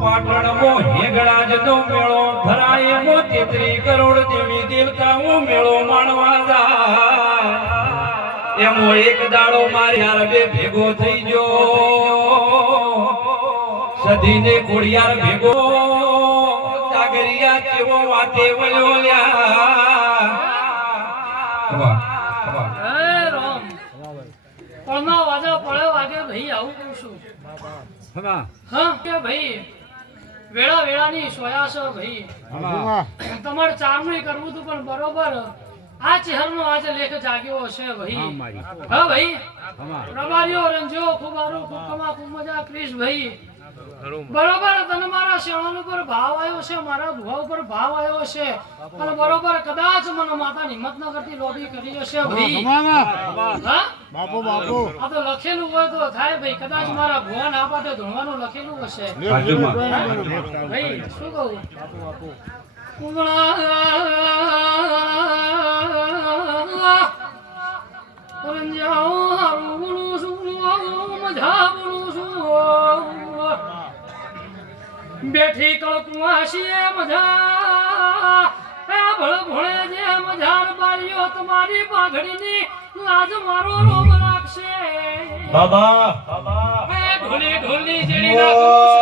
પાટણમાં હેગડા જતો મેળો ભરાય 33 કરોડ દેવી દેવતાઓ મેળો માણવા જાય એમો એક દાડો મારી યાર બે ભેગો થઈ ગયો સધીને કોડિયાર ભેગો સાગરિયા કેવો વાતે વળ્યો લ્યા પળમાં વાજા પડે વાગે ભાઈ આવું કહું છું હા કે ભાઈ વેળા વેળાની સોયા છે ભાઈ તમારે ચારનું કરવું હતું પણ બરોબર આ ચહેરનો આજે લેખ જાગ્યો હશે ભાઈ હા ભાઈ રબારીઓ રંજો ખૂબ આરો ખૂબ કમા ખૂબ મજા ક્રિશ ભાઈ બરોબર તને મારા શેણાનો પર ભાવ આવ્યો છે મારા ભુવા ઉપર ભાવ આવ્યો છે અને બરોબર કદાચ મને માતા હિંમત ન કરતી લોબી કરી હશે ભાઈ હા બાપુ બાપુ આ તો લખેલું હોય તો થાય ભાઈ કદાચ મારા ભુવા ના પાટે ધોણવાનું લખેલું હશે ભાઈ શું કહું બાપુ બાપુ બેઠી કળકુવાશીએ મજા એ ભળ ભોળે જે મજાર બારીઓ તમારી પાઘડીની લાજ મારો રોમ રાખશે બાબા એ ઢોલી ઢોલી જેડી નાખું